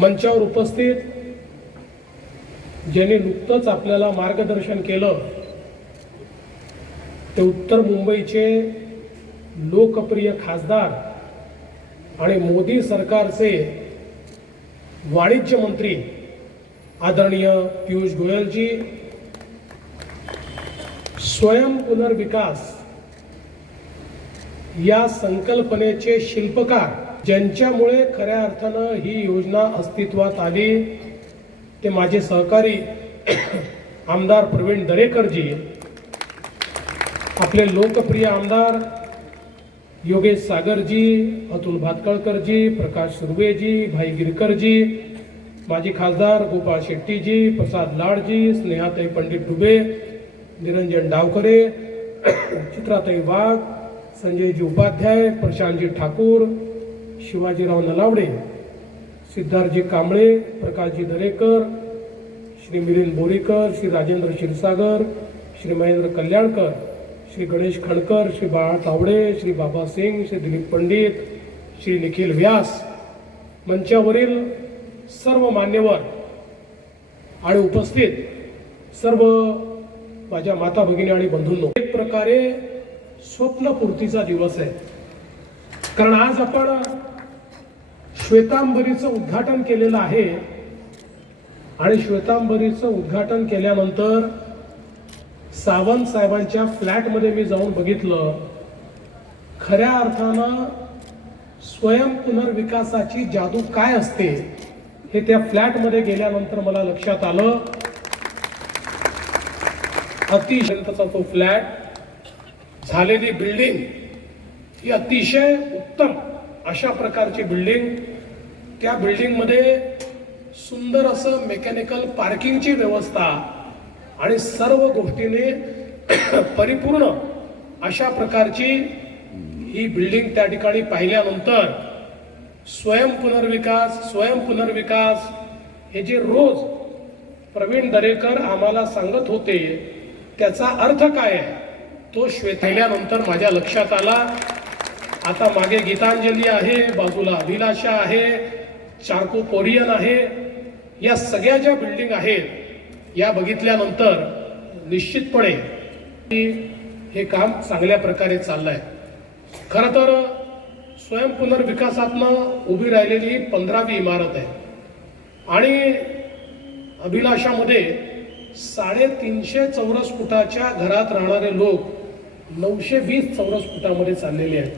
मंचावर उपस्थित ज्यांनी नुकतंच आपल्याला मार्गदर्शन केलं ते उत्तर मुंबईचे लोकप्रिय खासदार आणि मोदी सरकारचे वाणिज्य मंत्री आदरणीय पीयूष गोयलजी, स्वयं पुनर्विकास या संकल्पनेचे शिल्पकार, ज्यांच्यामुळे खऱ्या अर्थानं ही योजना अस्तित्वात आली, ते माझे सहकारी आमदार प्रवीण दरेकरजी, आपले लोकप्रिय आमदार योगेश सागरजी, अतुल भातखळकरजी, प्रकाश सुर्वेजी, भाई गिरकरजी, माजी खासदार गोपाळ शेट्टीजी, प्रसाद लाडजी, स्नेहाताई पंडित डुबे, निरंजन डावकरे, चित्राताई वाघ, संजयजी उपाध्याय, प्रशांतजी ठाकूर, शिवाजीराव नलावडे, सिद्धार्थजी कांबळे, प्रकाशजी दरेकर, श्री मिलिंद बोरीकर, श्री राजेंद्र क्षीरसागर, श्री महेंद्र कल्याणकर, श्री गणेश खणकर, श्री बाळा तावडे, श्री बाबा सिंग, श्री दिलीप पंडित, श्री निखिल व्यास, मंचावरील सर्व मान्यवर आणि उपस्थित सर्व माझ्या माता भगिनी आणि बंधूंनो, एक प्रकारे स्वप्नपूर्तीचा दिवस आहे. कारण आज आपण श्वेतांबरीचं उद्घाटन केलेलं आहे आणि श्वेतांबरीचं उद्घाटन केल्यानंतर सावंत साहेबांच्या फ्लॅटमध्ये मी जाऊन बघितलं. खऱ्या अर्थानं स्वयं पुनर्विकासाची जादू काय असते हे त्या फ्लॅटमध्ये गेल्यानंतर मला लक्षात आलं. अतिशयचा तो फ्लॅट, झालेली बिल्डिंग ही अतिशय उत्तम अशा प्रकारची बिल्डिंग. त्या बिल्डिंगमध्ये सुंदर असं मेकॅनिकल पार्किंगची व्यवस्था आणि सर्व गोष्टीने परिपूर्ण अशा प्रकारची ही बिल्डिंग त्या ठिकाणी पाहिल्यानंतर स्वयं पुनर्विकास हे जे रोज प्रवीण दरेकर आम्हाला सांगत होते त्याचा अर्थ काय आहे तो पाहिल्यानंतर माझ्या लक्षात आला. आता मागे गीतांजली आहे, बाजूला अभिलाषा आहे, चारको कोरियन आहे, या सगळ्या ज्या बिल्डिंग आहेत या बघितल्यानंतर निश्चितपणे हे काम चांगल्या प्रकारे चाललंय. खरं तर स्वयं पुनर्विकासातनं उभी राहिलेली 15वी इमारत आहे आणि अभिलाषामध्ये 350 चौरस फुटाच्या घरात राहणारे लोक 920 चौरस फुटामध्ये चाललेले आहेत.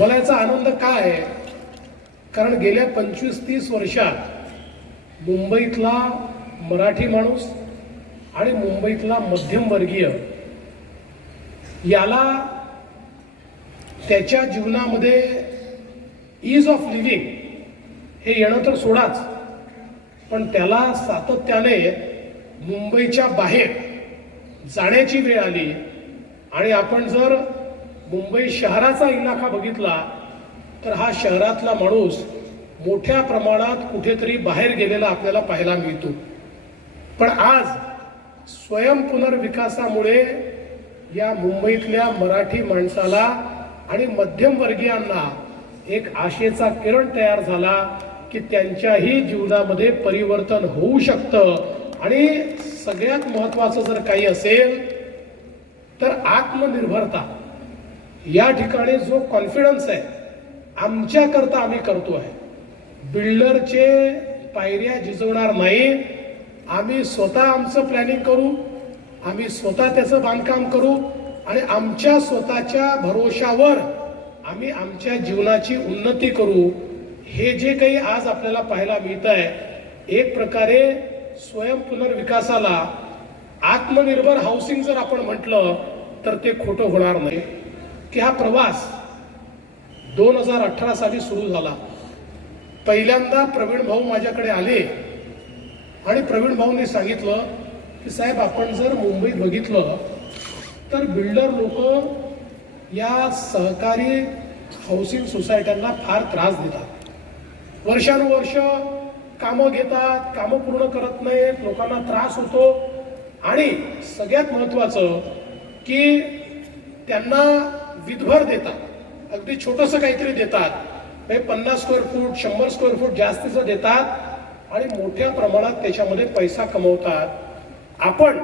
मला याचा आनंद काय आहे, कारण गेल्या 25-30 वर्षात मुंबईतला मराठी माणूस आणि मुंबईतला मध्यमवर्गीय याला त्याच्या जीवनामध्ये ईज ऑफ लिव्हिंग हे येणं तर सोडाच, पण त्याला सातत्याने मुंबईच्या बाहेर जाण्याची वेळ आली. आणि आपण जर मुंबई शहराचा इलाका बघितला तर हा शहरातला माणूस मोठ्या प्रमाणात कुठेतरी बाहेर गेलेला आपल्याला पाहायला मिळतो. पण आज स्वयं पुनर्विकासामुळे या मुंबईतल्या मराठी माणसाला आणि मध्यमवर्गीयांना एक आशेचा किरण तयार झाला की त्यांच्याही जीवनामध्ये परिवर्तन होऊ शकतं. आणि सगळ्यात महत्त्वाचं जर काही असेल तर आत्मनिर्भरता. या ठिकाणी जो कॉन्फिडन्स आहे आमच्याकरता आम्ही करतो आहे, बिल्डरचे पायऱ्या झिजवणार नाही, आम्ही स्वतः आमचं प्लॅनिंग करू, आम्ही स्वतः त्याचं बांधकाम करू आणि आमच्या स्वतःच्या भरोशावर आम्ही आमच्या जीवनाची उन्नती करू. हे जे काही आज आपल्याला पाहायला मिळत आहे एक प्रकारे स्वयं पुनर्विकासाला आत्मनिर्भर हाऊसिंग जर आपण म्हटलं तर ते खोटं होणार नाही. की हा प्रवास 2018 साली सुरू झाला. पहिल्यांदा प्रवीण भाऊ माझ्याकडे आले आणि प्रवीण भाऊंनी सांगितलं की साहेब आपण जर मुंबईत बघितलं तर बिल्डर लोक या सहकारी हाऊसिंग सोसायट्यांना फार त्रास देतात. वर्षानुवर्ष कामं घेतात, कामं पूर्ण करत नाहीत, लोकांना त्रास होतो आणि सगळ्यात महत्त्वाचं की त्यांना विधभर देतात, अगदी छोटंसं काहीतरी देतात हे 50 स्क्वेअर फूट 100 स्क्वेअर फूट जास्तीचं देतात आणि मोठ्या प्रमाणात त्याच्यामध्ये पैसा कमवतात। आपण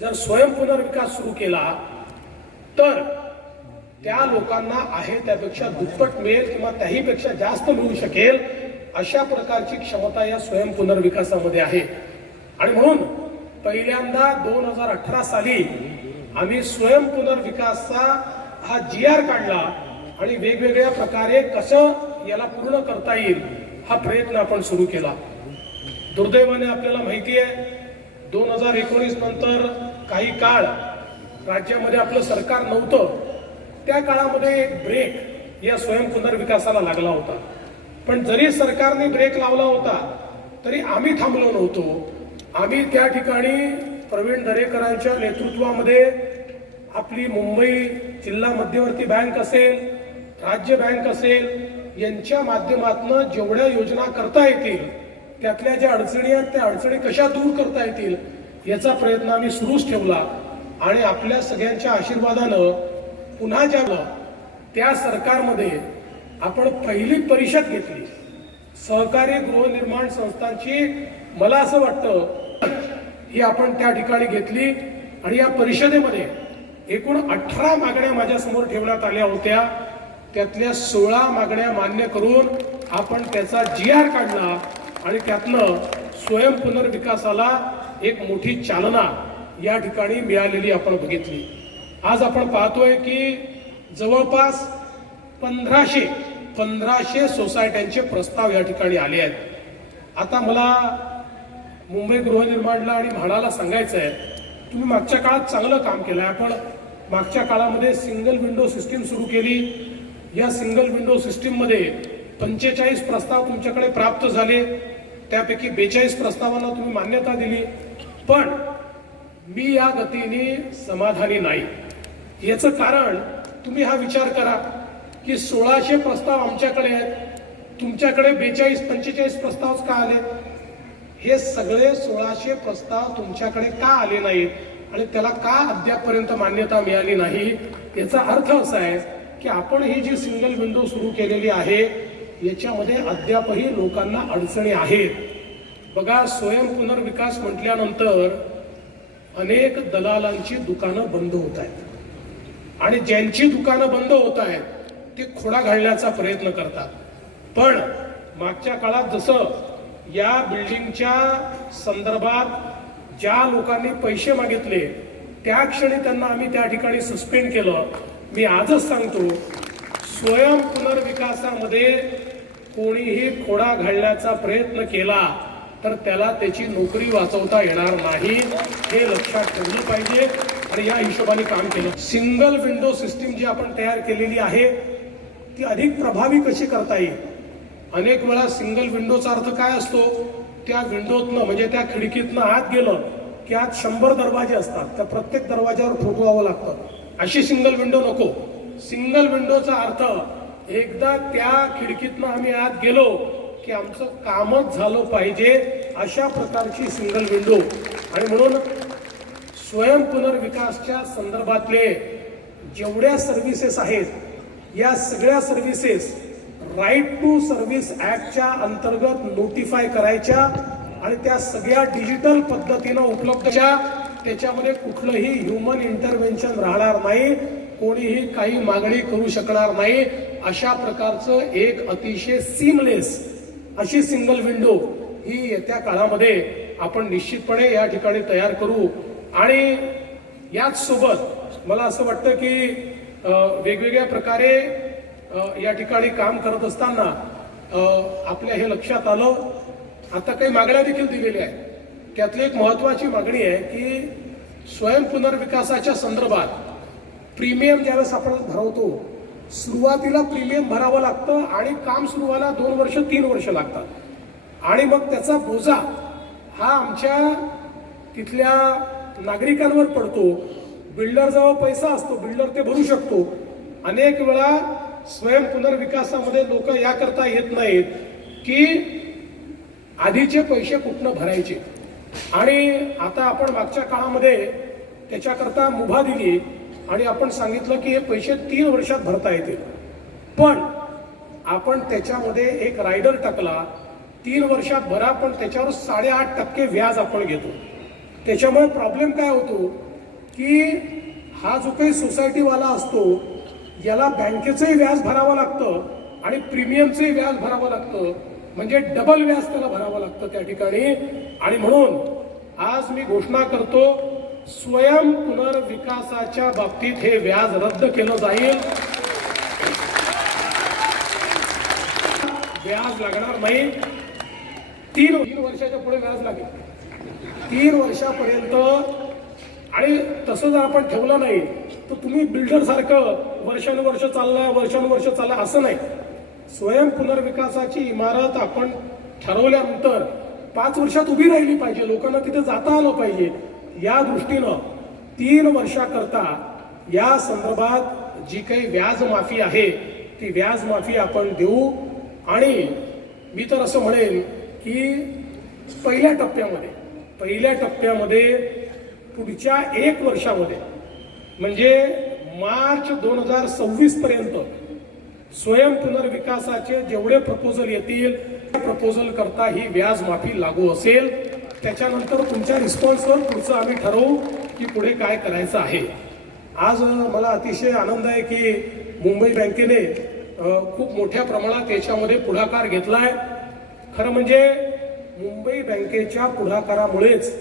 जर स्वयं पुनर्विकास सुरू केला तर त्या लोकांना आहे त्यापेक्षा दुप्पट मिळेल किंवा त्याहीपेक्षा जास्त मिळू शकेल, अशा प्रकारची क्षमता या स्वयं पुनर्विकासामध्ये आहे। आणि म्हणून पहिल्यांदा 2018 साली आम्ही स्वयं पुनर्विकासचा हा GR काढला आणि वेगवेगळ्या प्रकारे कसं याला पूर्ण करता येईल हा प्रयत्न आपण सुरू केला। दुर्दैवाने आपल्याला माहिती आहे 2019 नंतर काही काळ राज्यामध्ये आपलं सरकार नव्हतं, त्या काळामध्ये एक ब्रेक या स्वयं पुनर्विकासाला लागला होता। पण जरी सरकारने ब्रेक लावला होता तरी आम्ही थांबलो नव्हतो। आम्ही त्या ठिकाणी प्रवीण दरेकरांच्या नेतृत्वामध्ये आपली मुंबई जिल्हा मध्यवर्ती बँक असेल, राज्य बँक असेल, यांच्या माध्यमातून जेवढ्या योजना करता येतील त्यातल्या ज्या अडचणी आहेत त्या अडचणी कशा दूर करता येतील याचा प्रयत्न आम्ही सुरूच ठेवला। आणि आपल्या सगळ्यांच्या आशीर्वादानं पुन्हा ज्या त्या सरकारमध्ये आपण पहिली परिषद घेतली सहकारी गृहनिर्माण संस्थांची, मला असं वाटतं ही आपण त्या ठिकाणी घेतली आणि या परिषदेमध्ये एकूण 18 मागण्या माझ्यासमोर ठेवण्यात आल्या होत्या। त्यातल्या 16 मागण्या मान्य करून आपण त्याचा GR काढला आणि त्यातनं स्वयं पुनर्विकासाला एक मोठी चालना या ठिकाणी मिळालेली आपण बघितली। आज आपण पाहतोय की जवळपास 1500 सोसायट्यांचे प्रस्ताव या ठिकाणी आले आहेत। आता मला मुंबई गृहनिर्माणला आणि म्हाडाला सांगायचं आहे, तुम्ही मागच्या काळात चांगलं काम केलंय। आपण मागच्या काळामध्ये सिंगल विंडो सिस्टीम सुरू केली। या सिंगल विंडो सिस्टीम मध्ये 45 प्रस्ताव तुमच्याकडे प्राप्त झाले, त्यापैकी 42 प्रस्तावांना तुम्ही मान्यता दिली। पण मी या गतीने समाधानी नाही। याचं कारण तुम्ही हा विचार करा की 1600 प्रस्ताव आमच्याकडे आहेत, तुमच्याकडे 42-45 प्रस्ताव का आले? हे सगळे 1600 प्रस्ताव तुमच्याकडे का आले नाहीत आणि त्याला का अद्यापपर्यंत मान्यता मिळाली नाही? याचा अर्थ असा आहे की आपण ही जी सिंगल विंडो सुरू केलेली आहे याच्यामध्ये अद्यापही लोकांना अडचणी आहेत। बघा, स्वयं पुनर्विकास म्हटल्यानंतर अनेक दलालांची दुकानं बंद होत आहेत आणि ज्यांची दुकानं बंद होत आहेत ते खोडा घालण्याचा प्रयत्न करतात। पण मागच्या काळात जसं या बिल्डिंगच्या संदर्भात ज्या लोकांनी पैसे मागितले त्या क्षणी त्यांना आम्ही त्या ठिकाणी सस्पेंड केलं। मी आजच सांगतो, स्वयं पुनर्विकासामध्ये कोणीही खोडा घालण्याचा प्रयत्न केला तर त्याला त्याची नोकरी वाचवता येणार नाही, हे लक्षात ठेवलं पाहिजे आणि या हिशोबाने काम केलं। सिंगल विंडो सिस्टीम जी आपण तयार केलेली आहे ती अधिक प्रभावी कशी करता येईल? अनेक वेळा सिंगल विंडोचा अर्थ काय असतो? त्या विंडोतनं म्हणजे त्या खिडकीतनं आत गेलं की आत 100 दरवाजे असतात, त्या प्रत्येक दरवाजावर ठोकवावं लागतं। अशी सिंगल विंडो नको। सिंगल विंडोचा अर्थ एकदा त्या खिडकीतनं आम्ही आत गेलो की आमचं कामच झालं पाहिजे, अशा प्रकारची सिंगल विंडो। आणि म्हणून स्वयं पुनर्विकासच्या संदर्भातले जेवढ्या सर्व्हिसेस आहेत या सगळ्या सर्व्हिसेस राईट टू सर्व्हिस ऍक्टच्या अंतर्गत नोटिफाय करायच्या आणि त्या सगळ्या डिजिटल पद्धतीनं उपलब्धच्या, त्याच्यामध्ये कुठलंही ह्युमन इंटरव्हेन्शन राहणार नाही, कोणीही काही मागणी करू शकणार नाही, अशा प्रकारचं एक अतिशय सीमलेस अशी सिंगल विंडो ही येत्या काळामध्ये आपण निश्चितपणे या ठिकाणी तयार करू। आणि याच सोबत मला असं वाटतं की वेगवेगळ्या प्रकारे या ठिकाणी काम करत असताना आपल्या हे लक्षात आलं, आता काही मागण्या देखील दिलेल्या आहेत। त्यातली एक महत्वाची मागणी आहे की स्वयं पुनर्विकासाच्या संदर्भात प्रीमियम ज्यावेळेस आपण भरवतो, सुरुवातीला प्रीमियम भरावं लागतं आणि काम सुरू व्हायला 2 वर्ष 3 वर्ष लागतात आणि मग त्याचा बोजा हा आमच्या तिथल्या नागरिकांवर पडतो। बिल्डरजवळ पैसा असतो, बिल्डर ते भरू शकतो। अनेक वेळा स्वयं पुनर्विकासामध्ये लोक याकरता येत नाहीत की आधीचे पैसे कुठनं भरायचे। आणि आता आपण मागच्या काळामध्ये त्याच्याकरता मुभा दिली आणि आपण सांगितलं की हे पैसे 3 वर्षात भरता येतील। पण आपण त्याच्यामध्ये एक रायडर टाकला 3 वर्षात भरा, पण त्याच्यावर 8.5% व्याज आपण घेतो. त्याच्यामुळे प्रॉब्लेम काय होतो की हा जो काही सोसायटीवाला असतो याला बँकेचंही व्याज भरावं लागतं आणि प्रीमियमचंही व्याज भरावं लागतं, म्हणजे डबल व्याज त्याला भरावं लागतं त्या ठिकाणी. आणि म्हणून आज मी घोषणा करतो, स्वयं पुनर्विकासाच्या बाबतीत हे व्याज रद्द केलं जाईल. व्याज लागणार नाही. 3 वर्षाच्या पुढे व्याज लागेल 3 वर्षापर्यंत. आणि तसं जर आपण ठेवलं नाही तर तुम्ही बिल्डर सारखं वर्षानुवर्ष चाललाय असं नाही. स्वयं पुनर्विकासाची इमारत आपण ठरवल्यानंतर 5 वर्षात उभी राहिली पाहिजे, लोकांना तिथे जाता आलं पाहिजे. या दृष्टीनं 3 वर्षाकरता या संदर्भात जी काही व्याज माफी आहे ती व्याज माफी आपण देऊ. आणि मी तर असं म्हणेन की पहिल्या टप्प्यामध्ये पुढच्या 1 वर्षामध्ये म्हणजे मार्च 2026 पर्यंत स्वयं पुनर्विकासाचे जेवढे प्रपोजल येतील त्या प्रपोजल करता ही व्याज माफी लागू असेल. त्याच्यानंतर तुमच्या रिस्पॉन्सवर पुढचं आम्ही ठरवू की पुढे काय करायचं आहे. आज मला अतिशय आनंद आहे की मुंबई बँकेने खूप मोठ्या प्रमाणात याच्यामध्ये पुढाकार घेतलाय. खरं म्हणजे मुंबई बँकेच्या पुढाकारामुळेच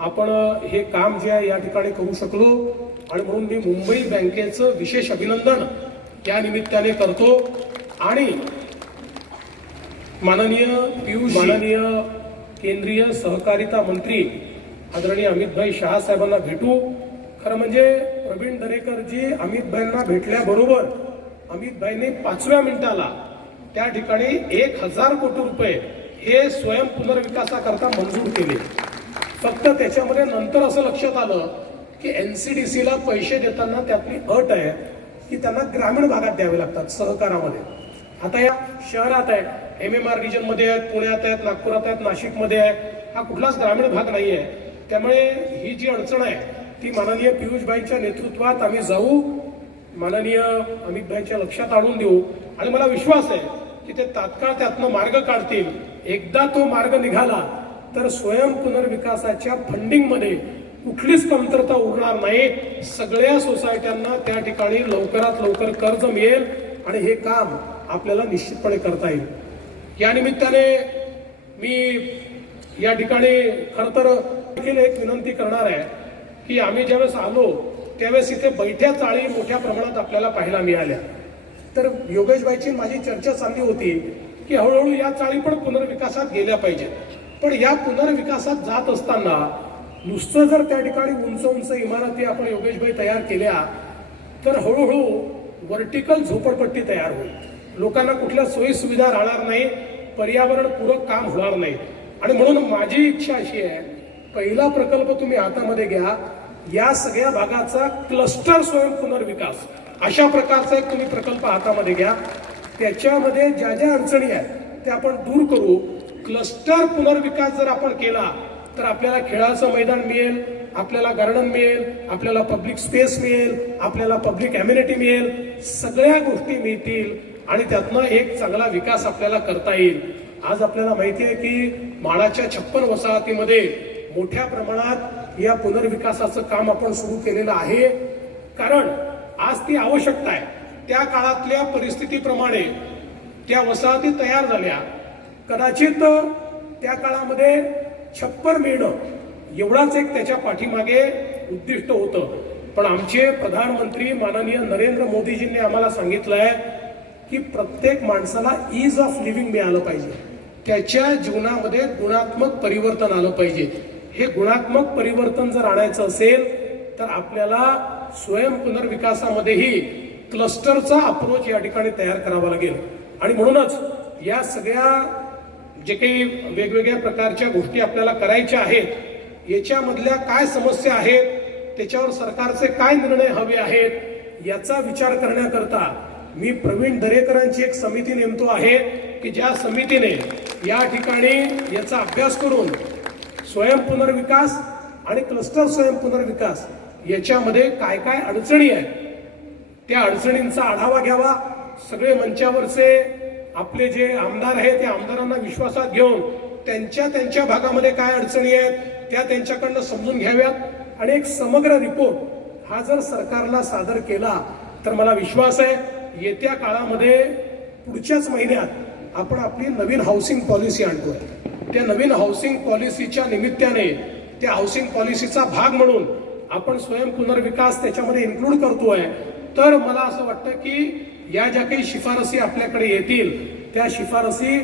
आपण हे काम जे आहे या ठिकाणी करू शकलो. आणि म्हणून मी मुंबई बँकेचं विशेष अभिनंदन या निमित्ताने करतो. आणि माननीय केंद्रीय सहकारिता मंत्री आदरणीय अमितभाई शहा साहेबांना भेटू. खरं म्हणजे प्रवीण दरेकरजी अमितभाईंना भेटल्याबरोबर अमितभाईंनी 5व्या मिनिटाला त्या ठिकाणी 1000 कोटी रुपये हे स्वयं पुनर्विकासाकरता मंजूर केले. फक्त त्याच्यामध्ये नंतर असं लक्षात आलं की NCDCला पैसे देताना त्यातली अट आहे की त्यांना ग्रामीण भागात द्यावे लागतात सहकारामध्ये. आता या शहरात आहे, MMR रिजन मध्ये आहेत, पुण्यात आहेत, नागपुरात आहेत, नाशिकमध्ये आहे, हा कुठलाच ग्रामीण भाग नाही आहे. त्यामुळे ही जी अडचण आहे ती माननीय पियुषभाईंच्या नेतृत्वात आम्ही जाऊ, माननीय अमितभाईंच्या लक्षात आणून देऊ. आणि मला विश्वास आहे की ते तात्काळ त्यातनं मार्ग काढतील. एकदा तो मार्ग निघाला तर स्वयं पुनर्विकासाच्या फंडिंगमध्ये कुठलीच कमतरता उरणार नाही. सगळ्या सोसायट्यांना त्या ठिकाणी लवकरात लवकर कर्ज मिळेल आणि हे काम आपल्याला निश्चितपणे करता येईल. या निमित्ताने मी या ठिकाणी खरं तर एक विनंती करणार आहे की आम्ही ज्यावेळेस आलो त्यावेळेस इथे बैठ्या चाळी मोठ्या प्रमाणात आपल्याला पाहायला मिळाल्या. तर योगेशभाईची माझी चर्चा चालली होती की हळूहळू या चाळी पण पुनर्विकासात गेल्या पाहिजेत. पण या पुनर्विकासात जात असताना नुसतं जर त्या ठिकाणी उंच इमारती आपण योगेशभाई तयार केल्या तर हळूहळू व्हर्टिकल झोपडपट्टी तयार होईल. लोकांना कुठल्या सोयी सुविधा राहणार नाही, पर्यावरणपूरक काम होणार नाही. आणि म्हणून माझी इच्छा अशी आहे, पहिला प्रकल्प तुम्ही हातामध्ये घ्या, या सगळ्या भागाचा क्लस्टर स्वयं पुनर्विकास अशा प्रकारचा एक तुम्ही प्रकल्प हातामध्ये घ्या. त्याच्यामध्ये ज्या ज्या अडचणी आहेत त्या आपण दूर करू. क्लस्टर पुनर्विकास जर आपण केला तर आपल्याला खेळाचं मैदान मिळेल, आपल्याला गार्डन मिळेल, आपल्याला पब्लिक स्पेस मिळेल, आपल्याला पब्लिक अम्युनिटी मिळेल, सगळ्या गोष्टी मिळतील आणि त्यातनं एक चांगला विकास आपल्याला करता येईल. आज आपल्याला माहिती आहे की माळाच्या 56 वसाहतीमध्ये मोठ्या प्रमाणात या पुनर्विकासाचं काम आपण सुरू केलेलं आहे. कारण आज ती आवश्यकता आहे. त्या काळातल्या परिस्थितीप्रमाणे त्या वसाहती तयार झाल्या. कदाचित त्या काळामध्ये छप्पर मिळणं एवढाच एक त्याच्या पाठीमागे उद्दिष्ट होतं. पण आमचे प्रधानमंत्री माननीय नरेंद्र मोदीजींनी आम्हाला सांगितलंय की प्रत्येक माणसाला ईज ऑफ लिव्हिंग मिळालं पाहिजे, त्याच्या जीवनामध्ये गुणात्मक परिवर्तन आलं पाहिजे. हे गुणात्मक परिवर्तन जर आणायचं असेल तर आपल्याला स्वयं पुनर्विकासामध्येही क्लस्टरचा अप्रोच या ठिकाणी तयार करावा लागेल. आणि म्हणूनच या सगळ्या जे काही वेगवेगळ्या प्रकारच्या गोष्टी आपल्याला करायच्या आहेत, याच्यामधल्या काय समस्या आहेत, त्याच्यावर सरकारचे काय निर्णय हवे आहेत, याचा विचार करण्याकरता मी प्रवीण दरेकरांची एक समिती नेमतो आहे की ज्या समितीने या ठिकाणी याचा अभ्यास करून स्वयं पुनर्विकास आणि क्लस्टर स्वयं पुनर्विकास याच्यामध्ये काय काय अडचणी आहेत त्या अडचणींचा आढावा घ्यावा. सगळे मंचावरचे आपले जे आमदार आहेत त्या आमदारांना विश्वासात घेऊन त्यांच्या भागामध्ये काय अडचणी आहेत त्या त्यांच्याकडनं समजून घ्याव्यात आणि एक समग्र रिपोर्ट हा जर सरकारला सादर केला तर मला विश्वास आहे येत्या काळामध्ये पुढच्याच महिन्यात आपण आपली नवीन हाऊसिंग पॉलिसी आणतोय. त्या नवीन हाऊसिंग पॉलिसीच्या निमित्ताने त्या हाऊसिंग पॉलिसीचा भाग म्हणून आपण स्वयं पुनर्विकास त्याच्यामध्ये इन्क्लूड करतोय. तर मला असं वाटतं की या ज्या काही शिफारसी आपल्याकडे येतील त्या शिफारसी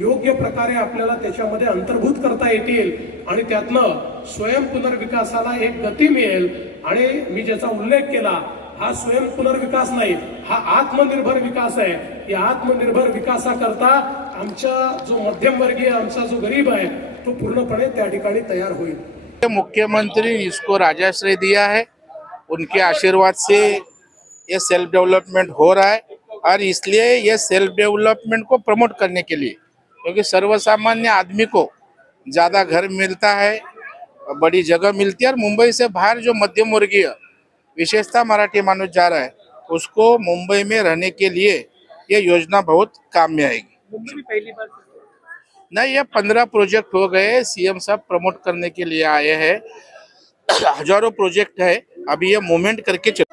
योग्य प्रकारे आपल्याला त्याच्यामध्ये अंतर्भूत करता येतील आणि त्यातनं स्वयं पुनर्विकासाला एक गती मिळेल. आणि मी ज्याचा उल्लेख केला हा स्वयं पुनर्विकास नाही, हा आत्मनिर्भर विकास आहे. या आत्मनिर्भर विकासाकरता आमचा जो मध्यमवर्गीय आमचा जो गरीब आहे तो पूर्णपणे त्या ठिकाणी तयार होईल. मुख्यमंत्री इसको राजाश्रय दिया है, उनके आशीर्वाद से ये सेल्फ डेवलपमेंट हो रहा है और इसलिए ये सेल्फ डेवलपमेंट को प्रमोट करने के लिए, क्योंकि सर्वसामान्य आदमी को ज़्यादा घर मिलता है, बड़ी जगह मिलती है और मुंबई से बाहर जो मध्यम वर्गीय विशेषतः मराठी मानुष जा रहा है उसको मुंबई में रहने के लिए ये योजना बहुत काम में आएगी. मुंबई में पहली बार नहीं, ये 15 प्रोजेक्ट हो गए, सीएम साहब प्रमोट करने के लिए आए हैं. हजारों प्रोजेक्ट है, अभी ये मूवमेंट करके चल